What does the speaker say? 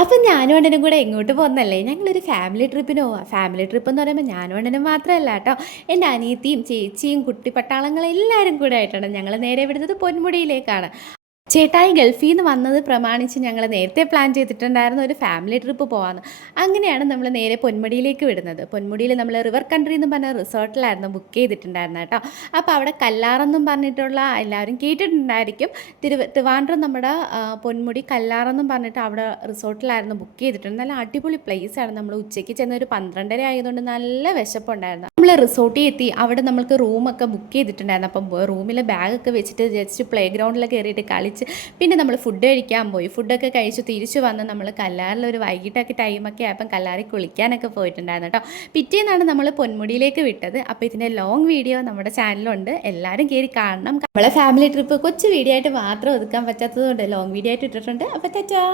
അപ്പം ഞാനും അണ്ണനും കൂടെ എങ്ങോട്ട് പോകുന്നല്ലേ, ഞങ്ങളൊരു ഫാമിലി ട്രിപ്പിന് പോവാം. ഫാമിലി ട്രിപ്പ് എന്ന് പറയുമ്പോൾ ഞാനും അണ്ണനും മാത്രമല്ല കേട്ടോ, എൻ്റെ അനിയത്തിയും ചേച്ചിയും കുട്ടി പട്ടാളങ്ങളെല്ലാവരും കൂടെ ആയിട്ടാണ് ഞങ്ങൾ നേരെ വിടുന്നത് പൊന്മുടിയിലേക്കാണ്. ചേട്ടായി ഗൾഫിൽ നിന്ന് വന്നത് പ്രമാണിച്ച് ഞങ്ങൾ നേരത്തെ പ്ലാൻ ചെയ്തിട്ടുണ്ടായിരുന്ന ഒരു ഫാമിലി ട്രിപ്പ് പോകാമെന്ന്. അങ്ങനെയാണ് നമ്മൾ നേരെ പൊന്മുടിയിലേക്ക് വിടുന്നത്. പൊന്മുടിയിൽ നമ്മൾ റിവർ കൺട്രി എന്ന് പറഞ്ഞ റിസോർട്ടിലായിരുന്നു ബുക്ക് ചെയ്തിട്ടുണ്ടായിരുന്നത് കേട്ടോ. അപ്പോൾ അവിടെ കല്ലാറെന്നും പറഞ്ഞിട്ടുള്ള, എല്ലാവരും കേട്ടിട്ടുണ്ടായിരിക്കും, ട്രിവാൻഡ്രം നമ്മുടെ പൊന്മുടി കല്ലാറെന്നും പറഞ്ഞിട്ട് അവിടെ റിസോർട്ടിലായിരുന്നു ബുക്ക് ചെയ്തിട്ടുണ്ട്. നല്ല അടിപൊളി പ്ലേസാണ്. നമ്മൾ ഉച്ചയ്ക്ക് ചെന്ന ഒരു 12:30 ആയതുകൊണ്ട് നല്ല വിശപ്പുണ്ടായിരുന്നു. നമ്മൾ റിസോർട്ടിൽ എത്തി. അവിടെ നമ്മൾക്ക് റൂമൊക്കെ ബുക്ക് ചെയ്തിട്ടുണ്ടായിരുന്നു. അപ്പം റൂമിൽ ബാഗൊക്കെ വെച്ചിട്ട് ജസ്റ്റ് പ്ലേ ഗ്രൗണ്ടിൽ കയറിയിട്ട് കളിച്ച് പിന്നെ നമ്മൾ ഫുഡ് കഴിക്കാൻ പോയി. ഫുഡൊക്കെ കഴിച്ച് തിരിച്ചു വന്ന് നമ്മൾ കല്ലാറിലൊരു വൈകിട്ടൊക്കെ ടൈമൊക്കെ ആയപ്പം കല്ലാറിൽ കുളിക്കാനൊക്കെ പോയിട്ടുണ്ടായിരുന്നു കേട്ടോ. പിറ്റേന്നാണ് നമ്മൾ പൊന്മുടിയിലേക്ക് വിട്ടത്. അപ്പോൾ ഇതിൻ്റെ ലോങ് വീഡിയോ നമ്മുടെ ചാനലുണ്ട്, എല്ലാവരും കയറി കാണണം. നമ്മളെ ഫാമിലി ട്രിപ്പ് കൊച്ചു വീഡിയോ ആയിട്ട് മാത്രം ഒതുക്കാൻ പറ്റാത്തതുകൊണ്ട് ലോങ് വീഡിയോ ആയിട്ട് ഇട്ടിട്ടുണ്ട്. അപ്പോൾ ടാറ്റാ.